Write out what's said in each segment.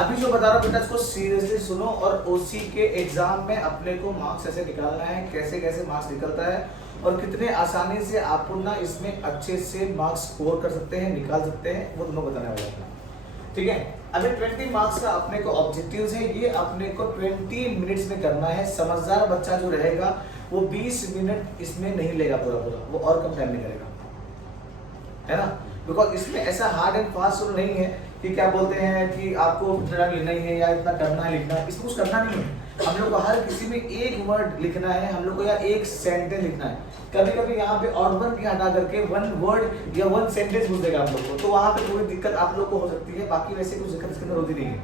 अभी जो बता रहा हूँ बेटा इसको सीरियसली सुनो, और ओसी के एग्जाम में अपने को मार्क्स ऐसे निकालना है, कैसे कैसे मार्क्स निकलता है और कितने आसानी से आप ना इसमें अच्छे से मार्क्स स्कोर कर सकते हैं, निकाल सकते हैं, वो तुम्हें बताने वाला है। ठीक है, अभी 20 मार्क्स का अपने को ऑब्जेक्टिव्स है, ये अपने को 20 मिनट्स में करना है। समझदार बच्चा जो रहेगा वो 20 मिनट इसमें नहीं लेगा पूरा पूरा, वो और कम टाइम में करेगा, है ना। बिकॉज इसमें ऐसा हार्ड एंड फास्ट रूल नहीं है कि क्या बोलते हैं कि आपको इतना लेना ही है या इतना करना है लिखना है, इसमें कुछ करना नहीं है। हम लोग को हर किसी में एक वर्ड लिखना है, हम लोग को या एक सेंटेंस लिखना है। कभी कभी यहाँ पे ऑड वन की हटा करके वन वर्ड या वन सेंटेंस पूछ देगा आप लोग को, तो वहाँ पे थोड़ी दिक्कत आप लोग को हो सकती है, बाकी वैसे कुछ दिक्कत इसके अंदर होती नहीं है।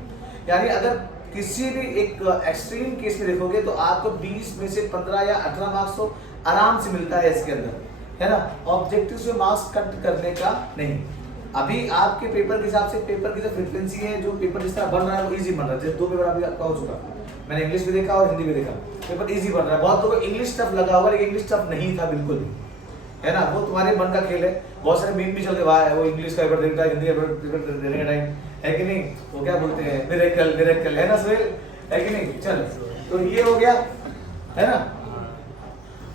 यानी अगर किसी भी एक एक्सट्रीम केस में देखोगे तो आपको 20 में से 15 या 18 मार्क्स तो आराम से मिलता है इसके अंदर, है ना। ऑब्जेक्टिव से मार्क्स कट करने का नहीं। अभी आपके पेपर के हिसाब से पेपर की जो फ्रीक्वेंसी है, जो पेपर जिस तरह बन रहा है वो इजी बन रहा है। जैसे 2 पेपर अभी आपका हो चुका, मैंने इंग्लिश भी देखा और हिंदी भी देखा, पेपर इजी बन रहा है। बहुत लोगों को इंग्लिश टफ लगा हुआ, लेकिन इंग्लिश टफ नहीं था बिल्कुल भी, है ना। वो तुम्हारे मन का खेल है। बहुत सारे मीम भी चलते हुआ है, वो इंग्लिश का पेपर देखता है, हिंदी का पेपर देने का टाइम है कि नहीं, वो क्या बोलते हैं मिरेकल मिरेकल, है ना सुहेल, है कि नहीं। चल तो ये हो गया, है ना।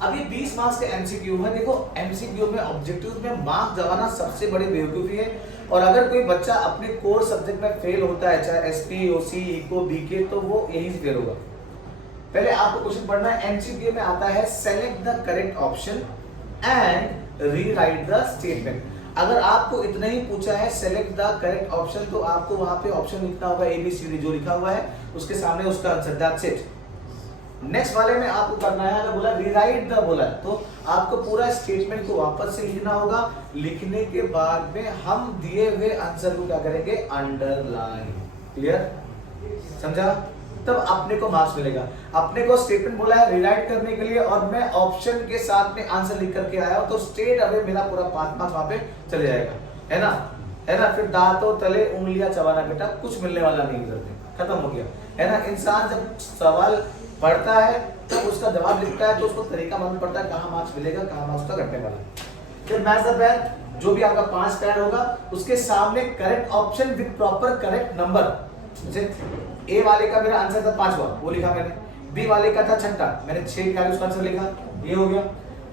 अभी 20 मार्क्स के एमसीक्यू है। देखो एमसीक्यू में ऑब्जेक्टिव में मार्क्स दबाना सबसे बड़ी बेवकूफी है। और अगर कोई बच्चा अपने कोर सब्जेक्ट में फेल होता है, चाहे एसपी, ओसी, इको, बीके, तो वो यही से फेल होगा। पहले आपको क्वेश्चन पढ़ना है। एमसीक्यू में आता है select the correct option and rewrite the statement. अगर आपको इतना ही पूछा है सेलेक्ट द करेक्ट ऑप्शन, तो आपको वहां पे ऑप्शन लिखना होगा एबीसीडी जो लिखा हुआ है, उसके सामने उसका आंसर, दैट्स इट। नेक्स्ट वाले में आपको करना है, अगर बोला रीराइट द बोला तो आपको पूरा स्टेटमेंट को वापस से लिखना होगा। लिखने के बाद में हम दिए हुए आंसर को क्या करेंगे, अंडरलाइन। क्लियर, समझा। तब अपने को मार्क्स मिलेगा। अपने को स्टेटमेंट बोला है रीराइट करने के लिए, और मैं ऑप्शन के साथ में आंसर लिख करके आया हूं, तो स्ट्रेट अवे मेरा पूरा 5 मार्क्स वहां पे चले जाएगा, है ना, है ना। फिर दांतों तले उंगलियां चबाना बेटा, कुछ मिलने वाला नहीं इधर पे, खत्म हो गया, है ना। इंसान जब सवाल पढ़ता है तो उसका जवाब लिखता है, तो उसको तरीका मालूम पड़ता है कहाँ मार्क्स मिलेगा, कहाँ मार्क्स का घटने वाला है। फिर मैच द पेयर, जो भी आपका 5 पेयर होगा उसके सामने correct option with proper correct number. जैसे ए वाले का मेरा आंसर था 5वां, वो लिखा मैंने। बी वाले का था 6ठा, मैंने 6 निकाले, उसका आंसर लिखा, ये हो गया।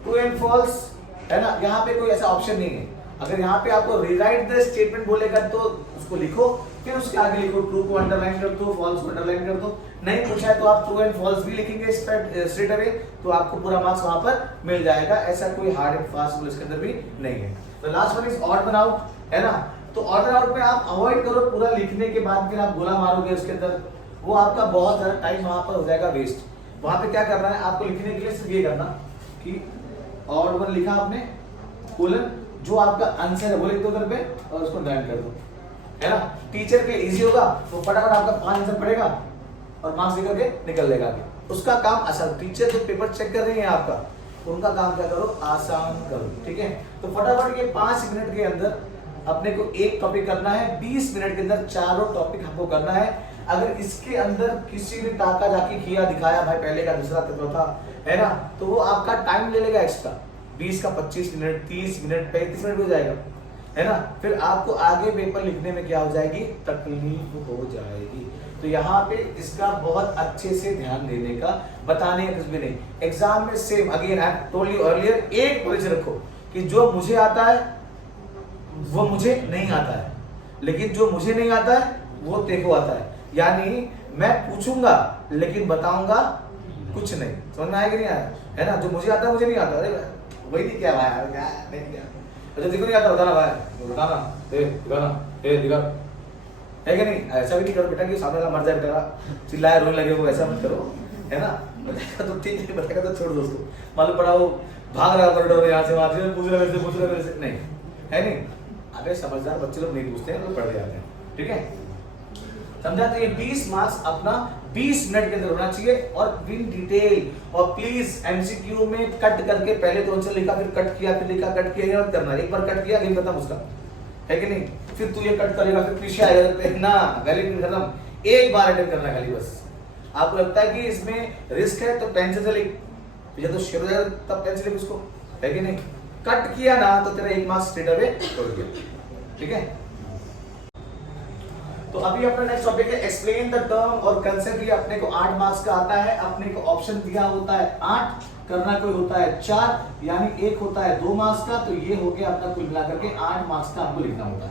ट्रू एंड फॉल्स, है ना। यहाँ पे कोई ऐसा ऑप्शन नहीं है। अगर यहाँ पे आपको रीराइट द स्टेटमेंट बोलेगा तो उसको लिखो, फिर उसके आगे लिखो ट्रू को अंडरलाइन कर दो, फॉल्स को अंडरलाइन कर दो। नहीं पूछा है तो आप ट्रू एंड फॉल्स भी लिखेंगे स्ट्रेट अवे, तो आपको पूरा मार्क्स वहां पर मिल जाएगा। ऐसा कोई हार्ड एंड फास्ट रूल इसके अंदर भी नहीं है। तो last one is odd one out, है ना। तो ऑर्डर आउट में आप अवॉइड करो पूरा लिखने के बाद, फिर आप गोला मारोगे उसके अंदर, वो आपका बहुत ज्यादा टाइम वहां पर हो जाएगा वेस्ट। वहां पे क्या करना है आपको लिखने के लिए, सिर्फ ये करना कि ऑड वन लिखा आपने, कोलन, जो आपका आंसर है वो लिख दो उधर पे और उसको डन कर दो, है ना। टीचर के इजी होगा, वो फटाफट आपका 5 आंसर पढ़ेगा और मार्क्स लेकर के निकल लेगा आगे। उसका काम आसान, टीचर जो पेपर चेक कर रही है आपका, उनका काम क्या करो, आसान करो, ठीक है। तो फटाफट के 5 मिनट के अंदर अपने को एक टॉपिक करना है, 20 मिनट के अंदर चारों टॉपिक हमको करना है। अगर इसके अंदर किसी ने टाका जाके किया दिखाया, भाई पहले का दूसरा चौथा, है ना, तो वो आपका टाइम ले लेगा एक्स्ट्रा, 20 का 25 मिनट, 30 मिनट, 35 मिनट हो जाएगा, है ना। फिर आपको आगे पेपर लिखने में क्या हो जाएगी, तकलीफ हो जाएगी। तो यहाँ पे इसका बहुत अच्छे से ध्यान देने का, बताने का कुछ भी नहीं। एग्जाम में same, again I told you earlier, एक पॉलिसी रखो कि जो मुझे आता है वो मुझे नहीं आता है, लेकिन जो मुझे नहीं आता है वो तेको आता है। यानी मैं पूछूंगा लेकिन बताऊंगा कुछ नहीं। समझ में आया कि नहीं आया, है ना। जो मुझे आता है मुझे नहीं आता, अरे वही नहीं क्या भाई, क्या नहीं क्या, अच्छा देखो नहीं आता बताना भाई, बताना, दिखाना, दिखा, है कि नहीं। ऐसा भी नहीं करो बेटा कि सामने वाला मर जाए बेटा, चिल्लाए रोने लगे, वो ऐसा मत करो, है ना। बताएगा तो ठीक है, बताएगा तो छोड़ दोस्तों, मालूम पड़ा वो भाग रहा कॉरिडोर यहाँ से वहाँ से, पूछ रहे मेरे से, नहीं है नहीं। अगर समझदार बच्चे लोग नहीं पूछते हैं तो पढ़ जाते हैं, ठीक है, समझा। तो ये 20 मार्क्स अपना 20 मिनट के अंदर होना चाहिए और इन डिटेल। और प्लीज एमसीक्यू में कट करके पहले तो आंसर लिखा, फिर कट किया, फिर लिखा, कट किया, ये मत करना। एक बार कट किया गेम खत्म उसका, है कि नहीं। फिर तू ये कट करेगा, फिर पीछे आएगा ना, वैलिड खत्म। एक बार अटेम्प्ट करना खाली बस। आपको लगता है कि इसमें रिस्क है तो पेन से लिख, जब तो शेयर हो जाएगा तब पेन से लिख उसको, है कि नहीं। कट किया ना तो तेरा 1 मार्क्स स्ट्रेट अवे छोड़ गया, ठीक है। तो अभी अपना नेक्स्ट टॉपिक है एक्सप्लेन द टर्म और कंसेप्ट। ये अपने को 8 मार्क्स का आता है। अपने को ऑप्शन दिया होता है 8, करना कोई होता है 4, यानी एक होता है 2 मार्क्स का। तो ये हो गया अपना कुल मिलाकर के 8 मार्क्स का हमको लिखना होता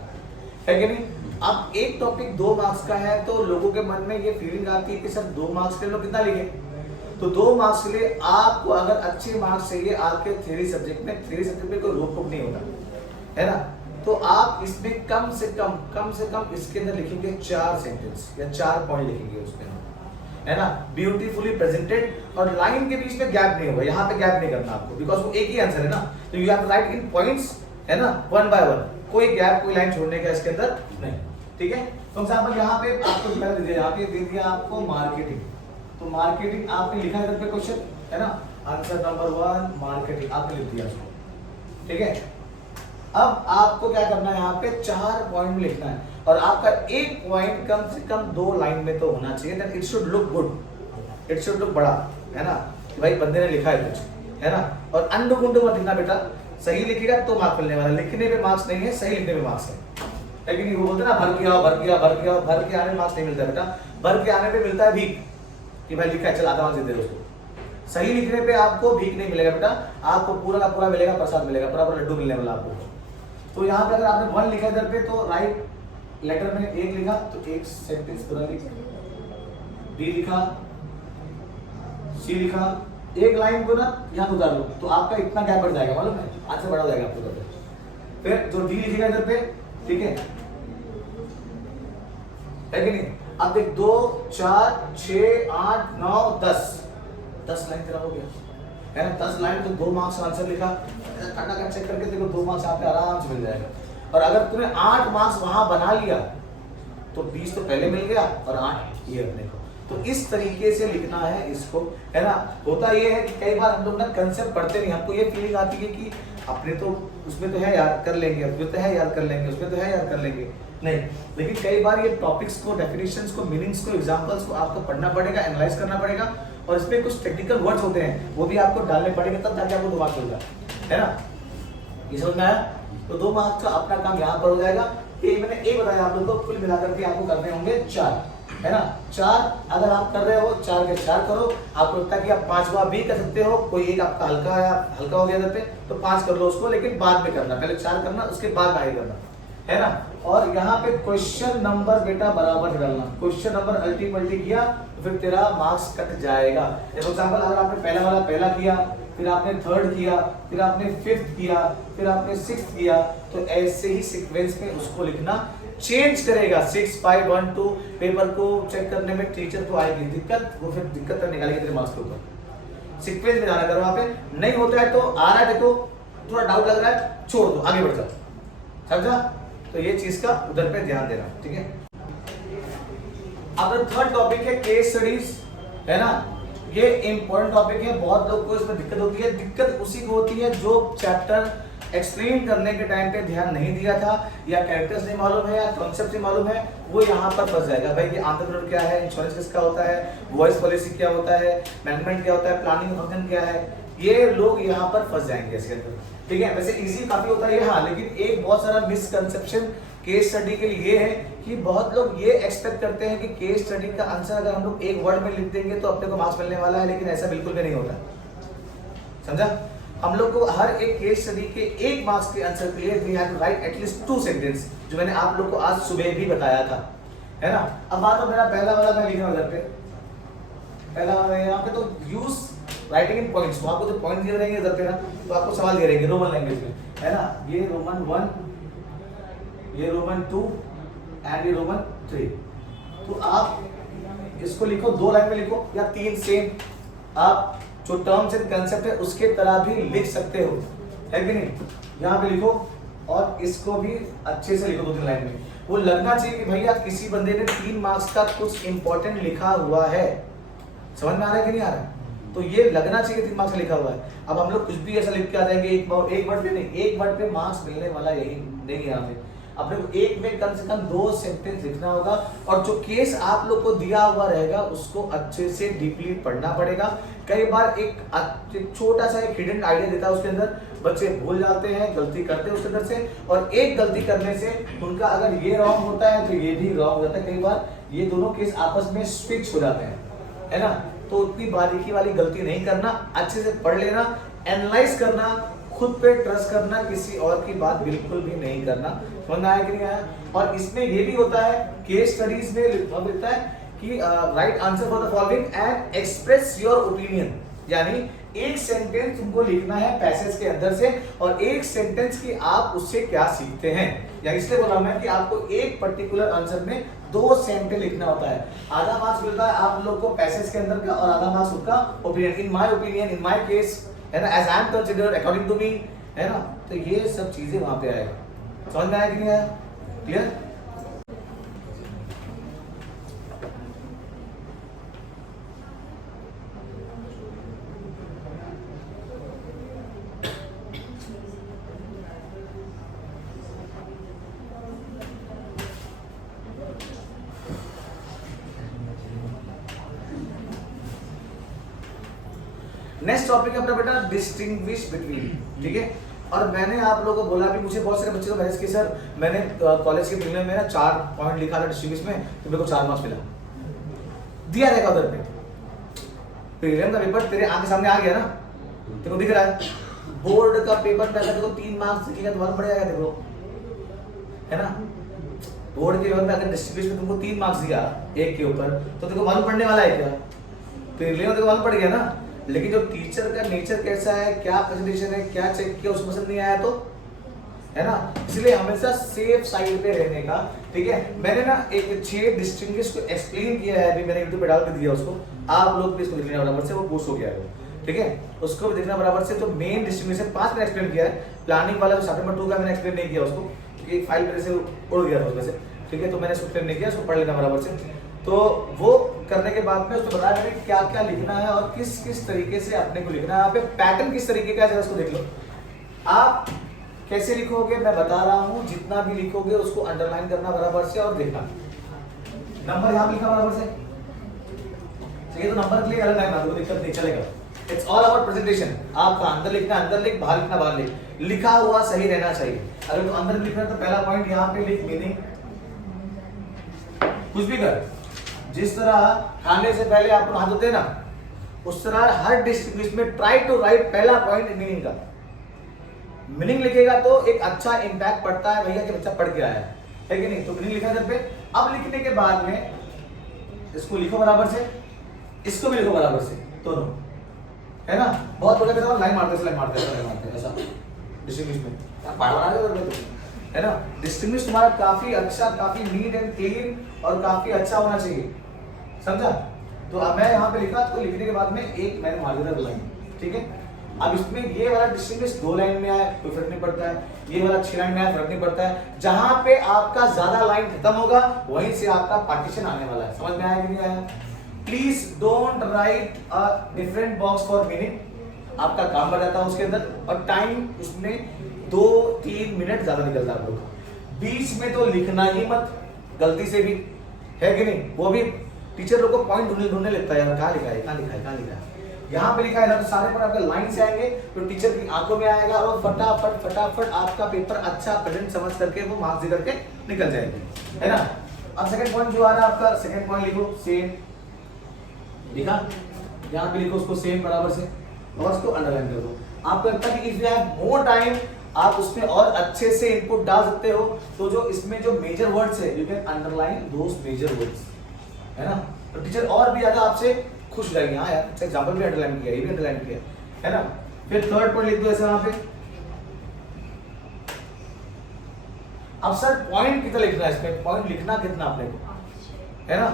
है कि नहीं। अब एक टॉपिक 2 मार्क्स का है तो लोगों के मन में ये फीलिंग आती है कि सर 2 मार्क्स के लिए कितना लिखे। तो 2 मार्क्स के लिए आपको अगर अच्छे मार्क्स चाहिए आपके थ्योरी सब्जेक्ट में कोई रोक टोक नहीं होता है ना। तो आप इसमें कम से कम इसके अंदर लिखेंगे 4 सेंटेंस या 4 पॉइंट लिखेंगे उसमें, है ना। ब्यूटीफुली प्रेजेंटेड और लाइन के बीच में गैप नहीं होगा, यहाँ पे गैप नहीं करना आपको, बिकॉज वो एक ही आंसर है ना। तो you have to write in points, है ना, 1 बाय 1, कोई गैप कोई लाइन छोड़ने का इसके अंदर नहीं, ठीक है। फॉर एग्जांपल यहाँ पे आपको यहाँ पे दे दिया आपको मार्केटिंग। तो मार्केटिंग आपने लिखा इधर पे क्वेश्चन, है ना, आंसर नंबर 1 मार्केटिंग आपने लिख दिया उसको, ठीक है। अब आपको क्या करना है, यहाँ पे 4 पॉइंट लिखना है और आपका एक पॉइंट कम से कम 2 लाइन में तो होना चाहिए। That it should look good, it should look बड़ा, है ना, कि भाई बंदे ने लिखा है कुछ, है ना। और अंडू गुंडू मत लिखना बेटा, सही लिखेगा तो मार्क्स मिलने वाला, लिखने पे मार्क्स नहीं है, सही लिखने पे मार्क्स है। लेकिन वो बोलते ना भर के आने में मार्क्स नहीं मिलता है बेटा, भर के आने पे मिलता है भीख, कि भाई लिखा है चल आधा मार्क्स दे दे उसको। सही लिखने पे आपको भीख नहीं मिलेगा बेटा, आपको पूरा का पूरा मिलेगा, प्रसाद मिलेगा, पूरा पूरा लड्डू मिलने वाला आपको। तो यहाँ पे अगर आपने 1 लिखा इधर पे तो राइट लेटर में 1 लिखा तो 1 सेंटेंस पूरा लिखा, बी लिखा, सी लिखा, 1 लाइन को ना यहाँ उतार लो तो आपका इतना गैप बढ़ जाएगा, मालूम है, आंसर बढ़ा जाएगा आपको उधर पे। फिर जो डी लिखेगा इधर पे, ठीक है कि नहीं। अब देख 2 4 6 8 9 10 लाइन तेरा हो गया, है ना। 10 लाइन तो 2 मार्क्स आंसर लिखा, कटा चेक करके देखो 2 मार्क्स आपके आराम से मिल जाएगा। और अगर तूने 8 मार्क्स वहां बना लिया तो 20 तो पहले मिल गया और 8 ये अपने को। तो इस तरीके से लिखना है इसको, है ना। होता ये है कि कई बार हम लोग ना कंसेप्ट पढ़ते नहीं, हमको ये फीलिंग आती है कि अपने तो उसमें तो है यार कर लेंगे, उसमें तो है यार कर लेंगे, उसमें तो है यार कर लेंगे, नहीं। लेकिन कई बार ये टॉपिक्स को, डेफिनेशंस को, मीनिंग्स को, एग्जांपल्स को आपको पढ़ना पड़ेगा, एनालाइज करना पड़ेगा और इसमें कुछ टेक्निकल वर्ड्स होते हैं वो भी आपको डालने पड़ेंगे, तब जाके आपको 2 मार्क्स मिल जाए, है ना। ये समझ में आया। तो 2 मार्क्स का अपना काम यहाँ पर हो जाएगा। ये मैंने एक बताया आप लोगों को, कुल मिलाकर के आपको करने होंगे 4, है ना। 4 अगर आप कर रहे हो 4 के 4 करो, आपको लगता है कि आप 5वां भी कर सकते हो, कोई एक आपका हल्का हो गया इधर पे तो 5 कर लो उसको, लेकिन बाद में करना, पहले 4 करना उसके बाद आगे करना, है ना। और यहाँ पे क्वेश्चन नंबर बेटा बराबर से डालना, क्वेश्चन नंबर अल्टी पल्टी किया तो फिर तेरा मार्क्स कट जाएगा। फॉर एग्जांपल अगर आपने पहला वाला पहला किया, फिर आपने 3rd किया, फिर आपने 5th किया, फिर आपने 6th किया, तो ऐसे ही सीक्वेंस में उसको लिखना चेंज करेगा। 6 5 1 2 पेपर को चेक करने में टीचर को आएगी दिक्कत, वो फिर दिक्कत कर निकालेगी तेरे मार्क्स के ऊपर। सीक्वेंस में जाना करो, वहां पे नहीं होता है तो आ रहा है देखो थोड़ा डाउट लग रहा है छोड़ दो, आगे बढ़ जाओ, समझा। तो ये चीज का उधर पे ध्यान देना, ठीक है। अब 3rd टॉपिक है केस स्टडीज, है ना। ये इंपॉर्टेंट टॉपिक है, बहुत लोग को इसमें दिक्कत होती है। दिक्कत उसी को होती है जो चैप्टर एक्सप्लेन करने के टाइम पे ध्यान नहीं दिया था, या कैरेक्टर्स नहीं मालूम है, या कॉन्सेप्ट नहीं मालूम है, वो यहाँ पर फंस जाएगा। भाई ये एंटरप्रेन्योर क्या है, इंश्योरेंस किसका होता है, वॉइस पॉलिसी क्या होता है, मैनेजमेंट क्या होता है, प्लानिंग फंक्शन क्या है, ये लोग यहाँ पर फंस जाएंगे इसके अंदर, ठीक है। वैसे इजी काफी होता है हाँ, लेकिन एक बहुत सारा मिसकंसेप्शन केस स्टडी के लिए ये है कि बहुत लोग ये एक्सपेक्ट करते हैं कि केस स्टडी का आंसर अगर हम लोग एक वर्ड में लिख देंगे तो अपने को मार्क्स मिलने वाला है, लेकिन ऐसा बिल्कुल भी नहीं होता, समझा। हम लोग को हर एक केस स्टडी के 1 मार्क्स के आंसर के लिए we have to write at least 2 sentence, जो मैंने आप लोग को आज सुबह भी बताया था, है ना। अब मान लो मेरा पहला वाला मैं लिख रहा हूं इधर पे, पहला वाला यहाँ पे, तो यूज राइटिंग इन पॉइंट्स, तो आपको जो पॉइंट दिए रहेंगे इधर पे ना, तो आपको सवाल दिए रहेंगे रोमन लैंग्वेज में, है ना। ये रोमन 1, ये रोमन 2 एंड ये रोमन 3। तो आप इसको लिखो 2 लाइन में लिखो या 3 सेम, आप जो टर्म्स एंड कंसेप्ट है उसके तरह भी लिख सकते हो, है कि नहीं। यहाँ पे लिखो और इसको भी अच्छे से लिखो 2-3 लाइन में। वो लगना चाहिए कि भैया किसी बंदे ने 3 मार्क्स का कुछ इंपॉर्टेंट लिखा हुआ है, समझ में आ रहा है कि नहीं आ रहा है। तो ये लगना चाहिए 3 मार्क्स का लिखा हुआ है। अब हम लोग कुछ भी ऐसा लिख के आ जाएंगे, एक वर्ड पे नहीं, एक वर्ड पे मार्क्स मिलने वाला यही नहीं है यहाँ पे। अपने को एक में कम से कम 2 सेंटेंस लिखना होगा और जो केस आप लोग को दिया हुआ रहेगा उसको अच्छे से डीपली पढ़ना पड़ेगा। कई बार एक छोटा सा एक हिडन आइडिया देता है उसके अंदर, बच्चे भूल जाते हैं, गलती करते हैं उसके अंदर से, और एक गलती करने से उनका अगर ये रॉन्ग होता है तो ये भी रॉन्ग होता है। कई बार ये दोनों केस आपस में स्विच हो जाते हैं, है ना। तो उतनी बारीकी वाली गलती नहीं करना, अच्छे से पढ़ लेना, एनालाइज करना, खुद पे ट्रस्ट करना, किसी और की बात बिल्कुल भी नहीं करना। समझ में आया कि नहीं आया? और इसमें ये भी होता है केस स्टडीज में लिखता है कि right answer for the following and express your opinion, यानी एक सेंटेंस तुमको लिखना है पैसेज के अंदर से और एक सेंटेंस की आप उससे क्या सीखते हैं। या इसलिए बोला मैं कि आपको एक पर्टिकुलर आंसर में 2 सेंटेंस लिखना होता है। आधा मार्क्स मिलता है आप लोग को पैसेज के अंदर का और आधा मार्क्स उसका opinion, in my opinion, in my case, है ना, as I am considered, according to me, है ना। तो ये सब चीजें वहां पे आएगा। समझ में आया कि नहीं आया? क्लियर? नेक्स्ट टॉपिक है अपना बेटा डिस्टिंग्विश बिटवीन, ठीक है। और मैंने आप लोगों को बोला भी, मुझे बहुत सारे बच्चे को मैसेज किया सर मैंने कॉलेज के प्रीलिम में ना 4 पॉइंट लिखा था डिस्टिंग्विश में तो मेरे को 4 मार्क्स मिला, दिया रहेगा उधर पे। प्रीलिम का पेपर तेरे आंख के सामने आ गया ना, तेरे को दिख रहा है। बोर्ड का पेपर में अगर तेरे को 3 मार्क्स दिखेगा तो मालूम पड़ेगा तेरे को, है ना। बोर्ड के पेपर में अगर डिस्टिंग्विश में तुमको 3 मार्क्स दिया एक के ऊपर तो तेरे को मालूम पड़ने वाला है क्या? प्रीलिम में तेरे को मालूम पड़ गया ना। लेकिन जो टीचर का नेचर कैसा है, क्या प्रेजेंटेशन है, क्या चेक किया, उसको पसंद नहीं आया तो, है ना। इसलिए हमेशा सेफ साइड पे रहने का, ठीक है। मैंने ना एक 6 डिस्टिंग्विश को एक्सप्लेन किया है, अभी मैंने यूट्यूब पे डाल के दिया उसको, आप लोग भी इसको देखना बराबर से, वो बूस्ट हो गया है, ठीक है। उसको भी देखना बराबर से। तो मेन डिस्टिंग्विश है 5 मैंने एक्सप्लेन किया है, प्लानिंग वाला जो सेप्टेम्बर 2 का मैंने एक्सप्लेन नहीं किया उसको क्योंकि फाइल मेरे से उड़ गया था उसमें से, ठीक है। तो मैंने उसको एक्सप्लेन नहीं किया, उसको पढ़ लेना बराबर से। तो वो करने के बाद में उसको बताया मैंने क्या क्या लिखना है और किस किस तरीके से अपने को लिखना है। यहाँ पे पैटर्न किस तरीके का है उसको देख लो। आप कैसे लिखोगे मैं बता रहा हूँ, जितना भी लिखोगे उसको अंडरलाइन करना बराबर से और देखना नंबर यहाँ लिखा बराबर से, ठीक है। तो नंबर के लिए अलग लाइन कोई दिक्कत नहीं, चलेगा। It's all about presentation. आपका अंदर लिखना अंदर लिख, बाहर लिखना बाहर लिख, लिखा हुआ सही रहना चाहिए। अगर तो अंदर लिखना तो पहला पॉइंट यहाँ पे लिख मीनिंग, कुछ भी कर, जिस तरह खाने से पहले आप हाथ धोते हैं ना, उस तरह हर डिस्टिंग्विश में ट्राई टू राइट पहला पॉइंट मीनिंग का। मीनिंग लिखेगा तो एक अच्छा इंपैक्ट पड़ता है भैया कि बच्चा पढ़ के आया है कि नहीं। तो मीनिंग लिखा घर पे। अब लिखने के बाद में इसको लिखो बराबर से, इसको भी लिखो बराबर से, दोनों, है ना। बहुत बड़े बेटा लाइन मारते ऐसा डिस्टिंग्विश में है ना। डिस्टिंग्विश तुम्हारा काफी अच्छा, काफी नीट एंड क्लीन और काफी अच्छा होना चाहिए, समझा। तो अब मैं यहाँ पे लिखा, तो लिखने के बाद में एक मैंने मार दिया 2 लाइन, ठीक है। अब इसमें ये वाला डिस्टिंग्विश 2 लाइन में आया कोई फर्क नहीं पड़ता है, ये वाला 6 लाइन में आया फर्क नहीं पड़ता है। जहां पे आपका ज्यादा लाइन खत्म होगा वहीं से आपका पार्टीशन आने वाला है। समझ में आया कि नहीं आया? Please don't write a different box for meaning. आपका काम बढ़ जाता है उसके अंदर और टाइम उसमें 2-3 मिनट ज्यादा निकलता है आप लोग का। बीच में तो लिखना ही मत गलती से भी, है कि नहीं। वो भी टीचर लोग को पॉइंट ढूंढने लगता है, यार कहाँ लिखा है, कहाँ लिखा है, कहाँ लिखा है। यहाँ पे लिखा है ना, तो सारे पर आपके लाइन से आएंगे तो टीचर की आंखों में आएगा और फटाफट फटाफट आपका पेपर अच्छा प्रेजेंट समझ करके वो मार्क्स दे करके निकल जाएंगे, है ना। अब सेकंड पॉइंट जो आ रहा है आपका, सेकंड पॉइंट लिखो सेम, लिखा यहाँ पे लिखो उसको सेम बराबर से और उसको अंडरलाइन कर दो। आपको लगता है कि if you have more time आप उसमें और अच्छे से इनपुट डाल सकते हो। तो जो इसमें जो मेजर वर्ड्स है you can underline those major words, है ना। तो टीचर और भी ज्यादा आपसे खुश रहेंगे। हाँ यार अच्छा एग्जांपल भी अंडरलाइन किया, ये भी अंडरलाइन किया, है ना। फिर थर्ड पॉइंट लिख दो ऐसे वहां पे। अब सर पॉइंट कितना लिखना है इसमें, पॉइंट लिखना कितना अपने को, है ना।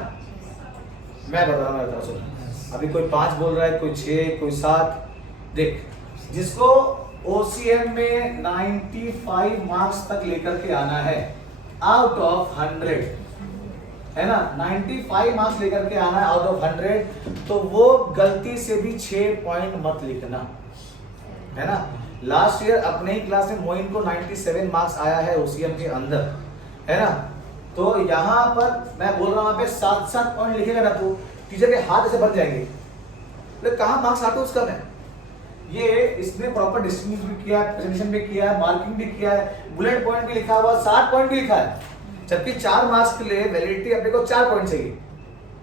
मैं बता रहा हूँ, अभी कोई 5 बोल रहा है, कोई 6, कोई 7। देख, जिसको OCM में 95 मार्क्स तक लेकर के आना है आउट ऑफ 100, है ना, 95 मार्क्स लेकर के आना है आउट ऑफ 100, तो वो गलती से भी 6 पॉइंट मत लिखना, है ना। लास्ट ईयर अपने ही क्लास में मोइन को 97 मार्क्स आया है OCM के अंदर, है ना। तो यहाँ पर मैं बोल रहा हूँ, पे 7-7 पॉइंट लिखेगा ना तो टीचर के हाथ ऐसे बन जाएंगे, तो कहाँ मार्क्स आते उसका मैं। ये इसने प्रॉपर डिस्ट्रीब्यूट भी किया है, प्रेजेंटेशन भी किया है, मार्किंग भी किया है, बुलेट पॉइंट भी लिखा हुआ, 7 पॉइंट भी लिखा है, जबकि 4 मार्क्स के लिए वैलिडिटी अपने को 4 पॉइंट चाहिए,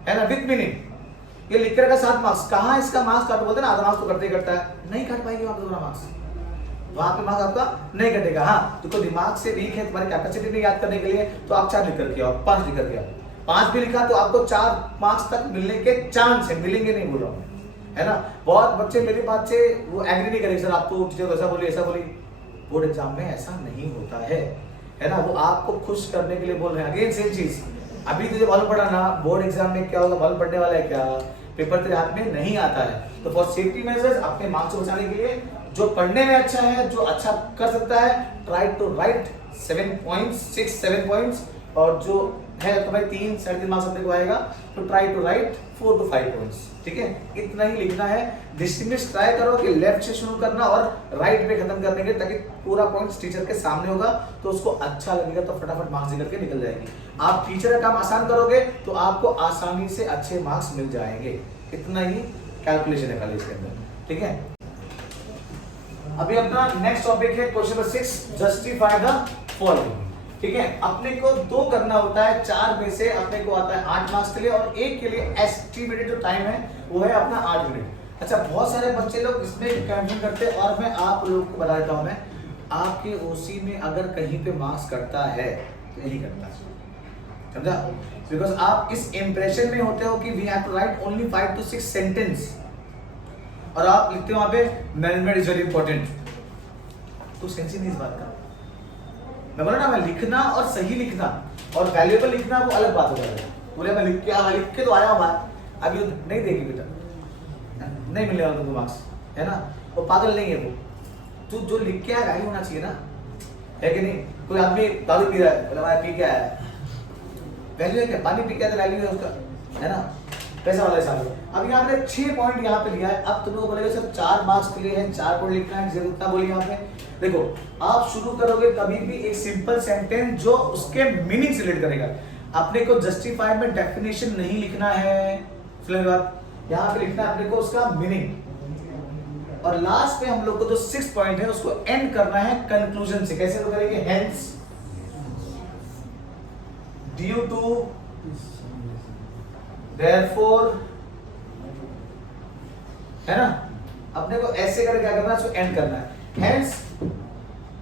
है ना, विद मीनिंग। ये लिख के रखा 7 मार्क्स, कहाँ इसका मार्क्स काट बोलते हैं ना, आधा मार्क्स तो करते ही करता है, नहीं काट पाएंगे वहां पे पूरा मार्क्स, वहां पे मार्क्स आपका नहीं कटेगा। हाँ, तो दिमाग से वीक है, तुम्हारी कैपेसिटी नहीं याद करने के लिए, तो आप 4 लिख करके आओ, 5 लिख करके आओ। 5 भी लिखा तो आपको 4 मार्क्स तक मिलने के चांस है, मिलेंगे नहीं बोल रहा हूँ, है ना। बहुत बच्चे मेरी बात से वो एग्री नहीं करेंगे, सर आप तो टीचर ऐसा बोली ऐसा बोली। बोर्ड एग्जाम में ऐसा नहीं होता है ना, वो आपको खुश करने के लिए बोल रहे हैं। अगेन सेम चीज, अभी तुझे मालूम पड़ा ना बोर्ड एग्जाम में क्या होगा, मालूम पड़ने वाला है क्या, पेपर तेरे हाथ में नहीं आता है। तो फॉर सेफ्टी मेजर्स, अपने मार्क्स को बचाने के लिए, जो पढ़ने में अच्छा है, जो अच्छा कर सकता है, try to write 7 points, 6-7 points, और जो है तो भाई 3-3.5 मार्क्स अपने को आएगा, तो try to write 4 to 5 points, ठीक है, इतना ही लिखना है। डिस्टिंग्विश ट्राई करो कि लेफ्ट से शुरू करना और राइट पे खत्म करने के, ताकि पूरा पॉइंट्स टीचर के सामने होगा, तो उसको अच्छा लगेगा, तो फटाफट मार्क्स देकर के निकल जाएगी। आप टीचर का काम आसान करोगे तो आपको आसानी से अच्छे मार्क्स मिल जाएंगे, इतना ही कैलकुलेशन है खाली इसके अंदर, ठीक है। अभी अपना नेक्स्ट टॉपिक है question number 6, justify the following, ठीक है। अपने को 2 करना होता है, 4 में से अपने को आता है 8 मार्क्स के लिए, और 1 के लिए एस्टिमेटेड जो टाइम है वो है अपना 8 मिनट। अच्छा, बहुत सारे बच्चे लोग इसमें कंफ्यूजन करते हैं, और मैं आप लोगों को बता देता हूं, मैं आपके ओसी में अगर कहीं पे मार्क्स करता है तो यही करता है, समझा, बिकॉज आप इस इंप्रेशन में होते हो कि we have to write only 5 to 6 sentence, और आप लिखते हो वहां पे मैनेजमेंट इज वेरी इंपॉर्टेंट, तो सेंस ही नहीं इस बात का। मैं बोला ना, मैं लिखना और सही लिखना और वैल्यूएबल लिखना वो अलग बात हो जाएगा। बोले मैं लिख के तो आया हूं बात, अभी नहीं देगी बेटा, नहीं मिलेगा तुमको मार्क्स, है ना, वो पागल नहीं है वो, तू जो लिख के आया वही होना चाहिए ना, है कि नहीं। कोई आदमी दारू पी रहा है, बोला मैं पी के आया, वैल्यू है क्या, पानी पी के आया तो वैल्यू है उसका, है ना, पैसा वाला हिसाब है। अब यहाँ पे 6 पॉइंट यहाँ पे लिया है, अब तुम लोग बोलेगे सर 4 मार्क्स के लिए है, 4 पॉइंट लिखना है, जरूर उतना बोलिए। यहाँ पे देखो, आप शुरू करोगे कभी भी एक सिंपल सेंटेंस जो उसके मीनिंग से रिलेट करेगा। अपने को जस्टिफाई में डेफिनेशन नहीं लिखना है, यहाँ पे लिखना है अपने को उसका मीनिंग, और लास्ट में हम लोग को जो 6 पॉइंट है उसको एंड करना है कंक्लूजन से। कैसे तो करेंगे, हेंस, ड्यू टू, therefore, है ना, अपने को ऐसे करके क्या करना है, उसको एंड करना है। Hence,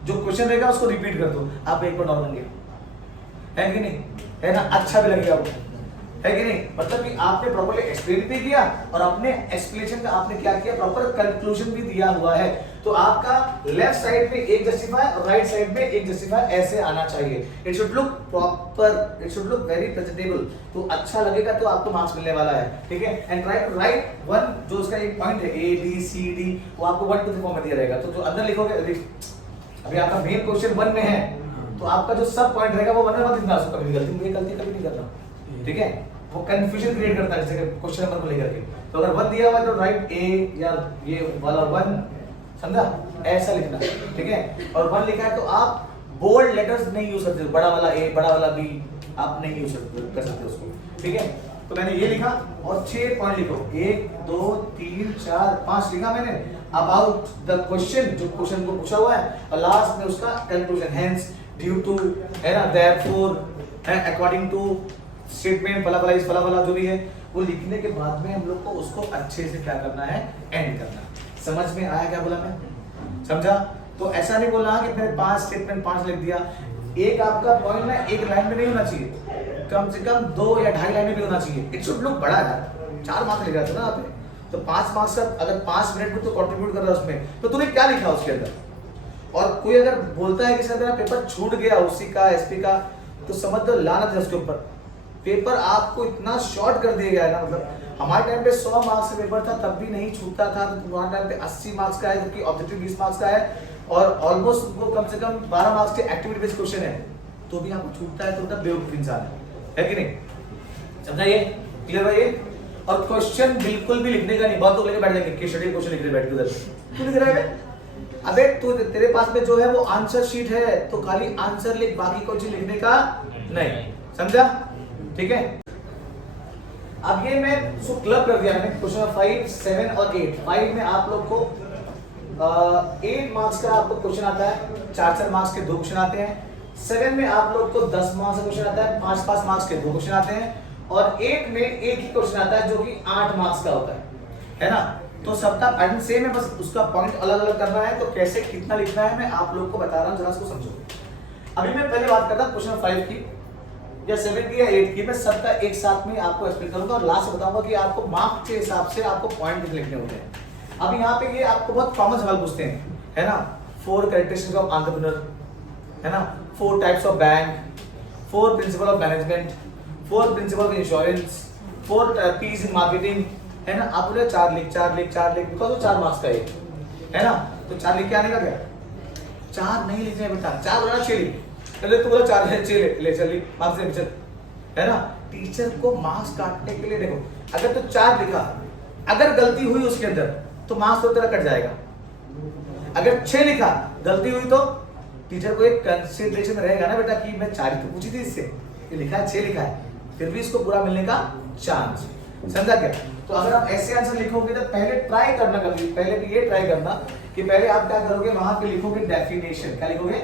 जो क्वेश्चन रहेगा उसको रिपीट कर दो, आप एक बार नॉर्मल है कि नहीं, है ना, अच्छा भी लगेगा वो, है कि नहीं। मतलब कि आपने प्रॉपर्ली एक्सप्लेन भी किया और अपने एक्सप्लेनेशन का आपने क्या किया, प्रॉपर कंक्लूजन भी दिया हुआ है। तो आपका लेफ्ट साइड में एक जस्टिफाई और राइट साइड में एक जस्टिफाई ऐसे आना चाहिए। It should look proper, it should look very presentable, तो अच्छा लगेगा तो आपको मार्क्स मिलने वाला है, ठीक है। And try to write one, जो उसका एक पॉइंट है A B C D, वो आपको 1 to 3 फॉर्म में दिया रहेगा। तो जो अंदर लिखोगे, अभी आपका मेन क्वेश्चन 1 में है, तो आपका जो सब पॉइंट रहेगा वो 1 में मत लिखना, उसको कभी गलती कभी नहीं करना, ठीक है। वो कंफ्यूजन क्रिएट करता है, जैसे क्वेश्चन नंबर को लेकर के। तो अगर 1 दिया हुआ है तो राइट A या ये वाला 1, समझा, ऐसा लिखना, ठीक है। और 1 लिखा है तो आप बोल्ड लेटर्स नहीं यूज करते, बड़ा वाला A बड़ा वाला B आप नहीं यूज कर सकते उसको, ठीक है। तो मैंने ये लिखा और 6 पॉइंट लिखो, 1 2 3 4 5 लिखा मैंने अबाउट द क्वेश्चन, जो क्वेश्चन को पूछा हुआ है, और लास्ट में उसका कंक्लूजन, हेंस, ड्यू टू, है ना, देयरफॉर, है, अकॉर्डिंग टू, स्टेटमेंट, फला फला, इस फला फला जो भी है, वो लिखने के बाद में हम लोग को उसको अच्छे से क्या करना है, एंड करना। समझ में आया क्या बोला मैं, समझा। तो ऐसा नहीं बोलना कि मैंने 5 स्टेटमेंट 5 लिख दिया। एक आपका पॉइंट ना एक लाइन में नहीं होना चाहिए, कम से कम 2 या 2.5 लाइन में भी होना चाहिए। इट शुड लुक बड़ा है, 4 मार्क्स लिखा था ना आपने, तो 5 मार्क्स का अगर 5 मिनट में तो कंट्रीब्यूट कर रहा है उसमें, तो तूने क्या लिखा उसके अंदर। और कोई अगर बोलता है कि सर मेरा पेपर छूट गया उसी का एसपी का, तो समझ दो लानत है उसके ऊपर। पेपर आपको इतना शॉर्ट कर दिया गया है ना, मतलब हमारे टाइम पे 100 मार्क्स का पेपर था तब भी नहीं छूटता था, तो तुम्हारे टाइम पे 80 मार्क्स का है, जबकि ऑब्जेक्टिव 20 मार्क्स का है, और ऑलमोस्ट वो कम से कम 12 मार्क्स के एक्टिविटी बेस्ड क्वेश्चन है, तो भी आपको छूटता है, तो मतलब बेवकूफ इंसान है कि नहीं। समझा ये, क्लियर है ये। और क्वेश्चन बिल्कुल भी लिखने का नहीं, बहुत लोग लेके बैठ जाएंगे कि शेड्यूल क्वेश्चन लिख रहे बैठ के उधर, क्यों लिख रहा है, अबे तू तेरे पास में जो है वो आंसर शीट है, तो खाली आंसर लिख, बाकी कोई चीज लिखने का नहीं, समझा? ठीक है। अब ये मैं उसको क्लब कर दिया मैंने, क्वेश्चन 5, 7 और 8। 5 में आप लोग को 8 मार्क्स का आपको क्वेश्चन आता है, 4 मार्क्स के 2 क्वेश्चन आते हैं। 7 में आप लोग को 10 मार्क्स का क्वेश्चन आता है, 5 मार्क्स के 2 क्वेश्चन आते हैं। और 8 में एक ही क्वेश्चन आता है जो कि 8 मार्क्स का होता है ना? तो सबका पैटर्न सेम है, बस उसका पॉइंट अलग अलग करना है। तो कैसे कितना लिखना है मैं आप लोग को बता रहा हूँ, जरा इसको समझो। अभी मैं पहले बात करता क्वेश्चन 5 की या 7 की या 8 की, मैं सबका एक साथ में आपको एक्सप्लेन करूंगा और लास्ट में बताऊंगा कि आपको मार्क के हिसाब से आपको पॉइंट लिखने होते हैं। अब यहाँ पे ये आपको बहुत कॉमन सवाल पूछते हैं, है ना? 4 कैरेक्टरिस्टिक्स ऑफ एंटरप्रेन्योर, है ना? 4 types of bank, 4 principle of management, 4 principle of insurance, 4 Ps in marketing, है ना? आप बोले 4 लिख बिकॉज वो 4 मार्क्स का है ना? तो 4 लिख के आने का क्या? 4 नहीं लिखने हैं बेटा, 4 बोला 6 लिख, पहले तू बोला 4 है, 6 ले चल लिख, मार्क्स दे चल, है ना? टीचर को मार्क्स काटने के लिए देखो, अगर तो 4 लिखा, अगर गलती हुई उसके अंदर तो मार्क्स तो तेरा कट जाएगा। अगर 6 लिखा, गलती हुई तो टीचर को एक कंसिडरेशन रहेगा ना बेटा कि मैं 4 ही तो पूछी थी इससे, ये लिखा है 6 लिखा है, फिर भी इसको पूरा मिलने का चांस, समझा क्या? तो अगर आप ऐसे आंसर लिखोगे तो पहले ट्राई करना, कभी पहले भी ये ट्राई करना कि पहले आप क्या करोगे, वहां पे लिखोगे डेफिनेशन, क्या लिखोगे?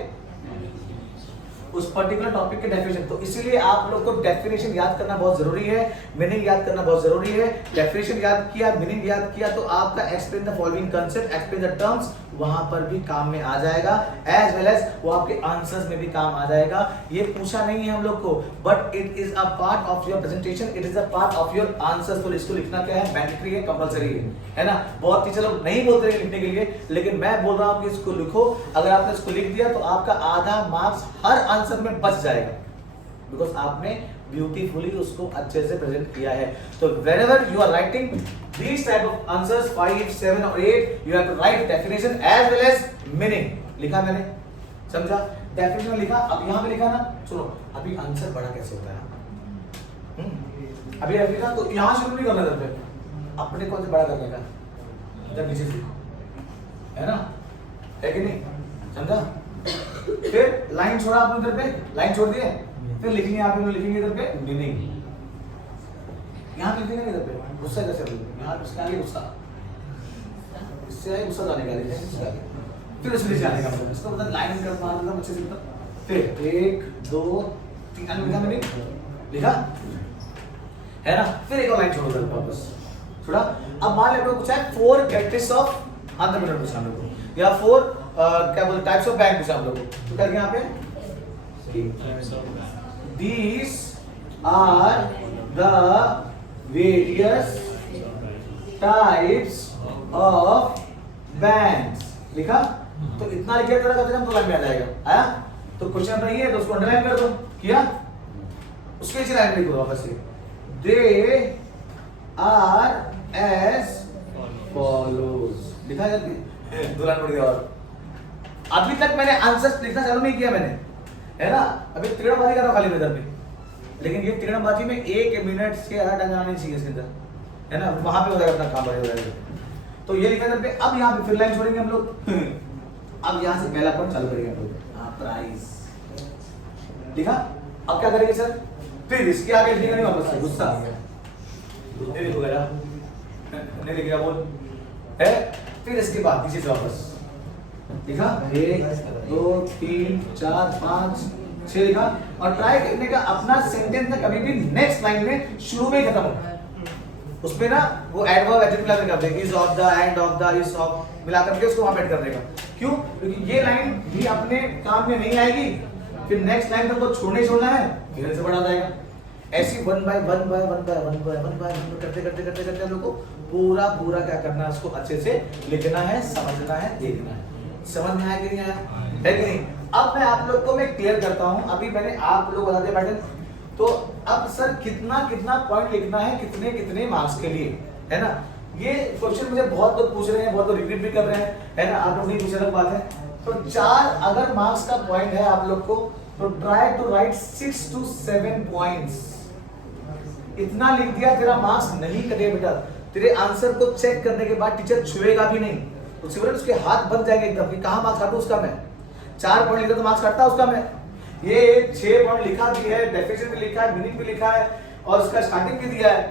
उस पर्टिकुलर टॉपिक के डेफिनेशन। तो इसीलिए आप लोग को डेफिनेशन याद करना बहुत जरूरी है, मीनिंग याद करना बहुत जरूरी है। डेफिनेशन याद किया, मीनिंग याद किया तो आपका explain the following concept, explain the terms वहां पर भी काम में आ जाएगा, एज वेल एज वो आपके आंसर्स में भी काम आ जाएगा। ये पूछा नहीं है हम लोग को, but it is a part of your presentation, it is a part of your answers. तो इसको लिखना क्या है? मैंडेटरी है, कंपलसरी है ना? बहुत टीचर लोग नहीं बोलते हैं लिखने के लिए, लेकिन मैं बोल रहा हूं कि इसको लिखो। अगर आपने इसको लिख दिया तो आपका आधा मार्क्स हर आंसर में बच जाएगा, बिकॉज आपने ब्यूटीफुली उसको अच्छे से प्रेजेंट किया है। तो whenever you are writing these type of answers 5, 7 और 8, you have to write definition as well as meaning। लिखा मैंने, समझा? डेफिनेशन लिखा, अब यहाँ पे लिखा ना, सुनो अभी आंसर बड़ा कैसे होता है? अभी लिखा तो यहाँ शुरू नहीं करना था, अपने को बड़ा करने का, जब नीचे से, है ना? है कि नहीं? समझा? फिर लाइन छोड़ा आपने इधर पे, लाइन छोड़ दिए, फिर लिखेंगे यहाँ पे, लिखेंगे इधर पे मीनिंग, यहाँ लिखेंगे इधर पे गुस्सा कैसे बोलते, यहाँ इसके आगे गुस्सा, इससे आगे गुस्सा जाने का लिखेंगे, फिर इसमें जाने का मतलब इसको मतलब लाइन कर मार देता अच्छे से, फिर 1 2 3 लिखा मैंने, लिखा है ना? फिर एक और लाइन छोड़ दो वापस, छोड़ा। अब मान लो कुछ है 4 कैरेक्टरिस्टिक्स ऑफ एंटरप्रेन्योर पूछा हम लोग को, या 4 क्या बोलते टाइप्स ऑफ बैंक पूछा हम लोग को, तो क्या यहाँ पे these are the various types of banks, लिखा? तो इतना लिखा करेगा तो हम 2 लाइन में आ जाएगा, आया? तो क्वेश्चन नंबर ये है तो उसको अंडरलाइन कर दो, किया? उसके नीचे लाइन लिखो वापस से, they are as follows, लिखा? जल्दी 2 लाइन पढ़ गया। और अभी तक मैंने आंसर लिखना चालू नहीं किया मैंने, है ना? अभी तीरंदाजी कर रहा हूं खाली इधर पे, लेकिन ये तीरंदाजी में 1 मिनट से ज्यादा टाइम जाना नहीं चाहिए इसके अंदर, है ना? वहां पे हो जाएगा अपना काम, बढ़िया हो जाएगा। तो ये लिखा इधर पे। अब यहाँ पे फिर लाइन छोड़ेंगे हम लोग, अब यहाँ से पहला पॉइंट चालू करेंगे हम लोग, प्राइस लिखा। अब क्या करेंगे सर? फिर इसके आगे लिखेंगे नहीं, वापस से गुस्सा नहीं लिखोगा, नहीं लिखेगा बोल, है? फिर इसके बाद नीचे से वापस लिखा 1 2 3 4 5 6 लिखा। और ट्राई करने का अपना सेंटेंस ना कभी भी नेक्स्ट लाइन में शुरू में खत्म हो, उसमें ना वो एडवर्ब एडजेक्टिव लगा कर देगा, is of the, end of the, is of मिला करके उसको वहां पे ऐड कर देगा। क्यों? क्योंकि ये लाइन भी अपने काम में नहीं आएगी, फिर नेक्स्ट लाइन तक वो छोड़ना ही छोड़ना है, फिर से बढ़ा जाएगा। ऐसी 1 बाय 1 करते करते हम लोग को पूरा क्या करना है, उसको अच्छे से लिखना है, समझना है, देखना है। समझ में आया कि नहीं आया? है कि नहीं? अब मैं आप लोग को मैं क्लियर करता हूं। अभी मैंने आप लोग बता दिया पैटर्न, तो अब सर कितना पॉइंट लिखना है, कितने मार्क्स के लिए, है ना? ये क्वेश्चन मुझे बहुत लोग पूछ रहे हैं, बहुत लोग रिपीट भी कर रहे हैं, है ना? आप लोग नहीं पूछ, अलग बात है। तो 4 अगर मार्क्स का पॉइंट है आप लोग को, तो try to write 6 to 7 points. इतना लिख दिया, तेरा मार्क्स नहीं कटे बेटा। तेरे आंसर को चेक करने के बाद टीचर छुएगा भी नहीं, तो सिमरन उसके हाथ बन जाएंगे एकदम कि कहाँ मार्क्स काटू उसका मैं। 4 पॉइंट लिखा तो मार्क्स काटता उसका मैं। ये 6 पॉइंट लिखा भी है, डेफिनेशन भी लिखा है, मीनिंग भी लिखा है और उसका स्टार्टिंग भी दिया है,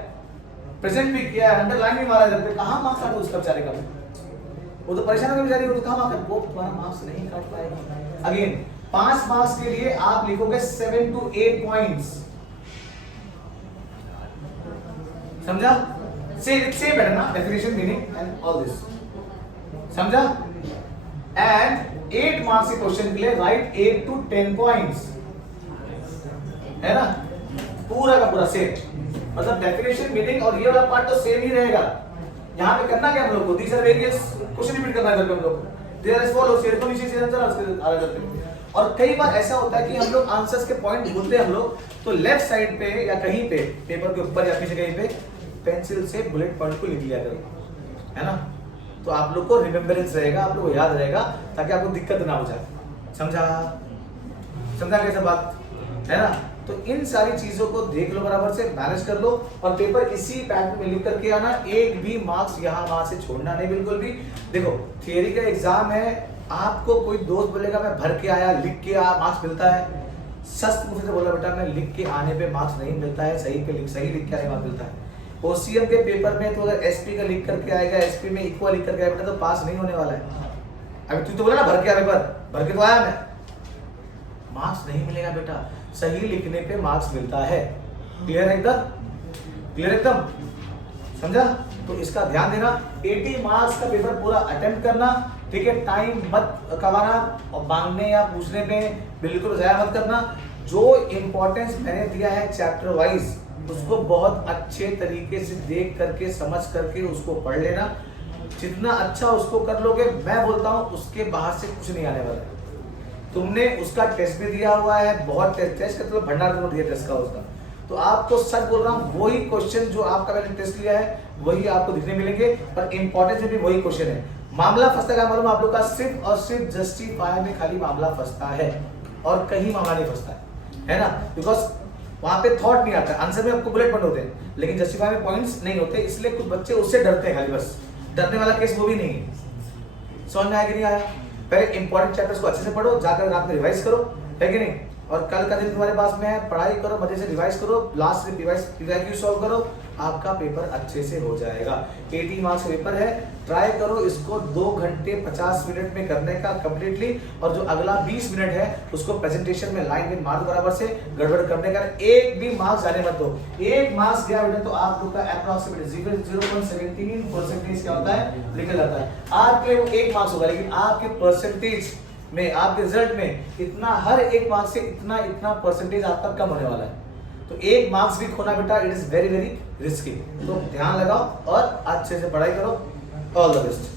प्रेजेंट भी किया है, अंडरलाइन भी मारा है, कहाँ मार्क्स काटू उसका बेचारे का। वो तो परेशान होकर बेचारी, वो तो कहाँ मार्क्स, वो तुम्हारा मार्क्स नहीं काट पाएगा। अगेन 5 मार्क्स के लिए आप लिखोगे 7 to 8 पॉइंट्स, समझा? से बेटर ना, definition, meaning and all this, समझा? एंड 8 मार्क्स के क्वेश्चन के लिए राइट 8 to 10 पॉइंट्स, है ना? पूरा का पूरा सेम, मतलब डेफिनेशन, मीनिंग और ये वाला पार्ट तो सेम ही रहेगा। यहाँ पे करना क्या हम लोग को, these are various question repeat करना है इधर पे हम लोग को, देयर इज फॉलो शेयर को नीचे से आंसर उसके आगे करते हैं। और कई बार ऐसा होता है कि हम लोग आंसर्स के पॉइंट भूलते हैं हम लोग, तो लेफ्ट साइड पे या कहीं पे पेपर के ऊपर या पीछे कहीं पे पेंसिल से बुलेट पॉइंट को लिख लिया करो, है ना? तो आप लोग को रिमेम्बरेंस रहेगा, आप लोग को याद रहेगा, ताकि आपको दिक्कत ना हो जाए। समझा? समझा कैसे बात, है ना? तो इन सारी चीजों को देख लो, बराबर से मैनेज कर लो और पेपर इसी पैटर्न में लिख करके आना। एक भी मार्क्स यहाँ वहां से छोड़ना नहीं बिल्कुल भी। देखो थियरी का एग्जाम है, आपको कोई दोस्त बोलेगा मैं भर के आया, लिख के आया, मार्क्स मिलता है। सच मुझे बोला बेटा मैं लिख के आने पे मार्क्स नहीं मिलता है, सही लिख के आने मार्क्स मिलता है। ओसीएम के पेपर में तो अगर एसपी का लिख करके आएगा, एसपी में इक्वल लिख करके आएगा बेटा, तो पास नहीं होने वाला है। अभी तू तो बोला ना भर के आया, पेपर भर के तो आया मैं, मार्क्स नहीं मिलेगा बेटा, सही लिखने पे मार्क्स मिलता है। क्लियर है एकदम? क्लियर एकदम? समझा? तो इसका ध्यान देना। 80 मार्क्स का पेपर पूरा अटेम्प्ट करना, ठीक है? टाइम मत गवाना और मांगने या पूछने पे बिल्कुल जाया मत करना। जो इंपॉर्टेंस मैंने दिया है चैप्टर वाइज, उसको बहुत अच्छे तरीके से देख करके समझ करके उसको पढ़ लेना। जितना अच्छा उसको कर लोगे, मैं बोलता हूँ उसके बाहर से कुछ नहीं आने वाला है। तुमने उसका टेस्ट भी दिया हुआ है, बहुत टेस्ट का तो भंडार तुमने दिया टेस्ट का उसका, तो आपको सच बोल रहा हूँ वही क्वेश्चन जो आपका मैंने टेस्ट लिया है वही आपको दिखने मिलेंगे, पर इंपॉर्टेंस में भी वही क्वेश्चन है। मामला फंसता है मालूम आप लोग का, सिर्फ और सिर्फ जस्टिफाई में खाली मामला फंसता है और कहीं मामला नहीं फंसता है ना? बिकॉज वहां पे थॉट नहीं आता, आंसर में आपको बुलेट पॉइंट होते हैं लेकिन जस्टिफाई में पॉइंट्स नहीं होते, इसलिए कुछ बच्चे उससे डरते हैं खाली, बस डरने वाला केस वो भी नहीं है। समझ में आया कि नहीं आया? पहले इंपॉर्टेंट चैप्टर्स को अच्छे से पढ़ो, जाकर रात में रिवाइज करो, है कि नहीं? और कल का दिन तुम्हारे पास में है, पढ़ाई करो, मजे से रिवाइज करो, लास्ट में रिवाइज सॉल्व करो, आपका पेपर अच्छे से हो जाएगा। 80 मार्क्स पेपर है, ट्राई करो इसको 2 घंटे 50 मिनट में करने का कंप्लीटली, और जो अगला 20 मिनट है उसको प्रेजेंटेशन में लाइन में मार्क बराबर से गड़बड़ करने का। एक भी मार्क्स जाने मत दो। 1 मार्क्स गया बेटा तो आप लोग का अप्रॉक्सीमेट 0.17% क्या होता है, निकल जाता है। आपके वो 1 मार्क्स होगा, लेकिन आपके परसेंटेज में, आपके रिजल्ट में इतना, हर 1 मार्क्स से इतना परसेंटेज आपका कम होने वाला है। तो 1 मार्क्स भी खोना बेटा it is very very risky. तो ध्यान लगाओ और अच्छे से पढ़ाई करो। All the best.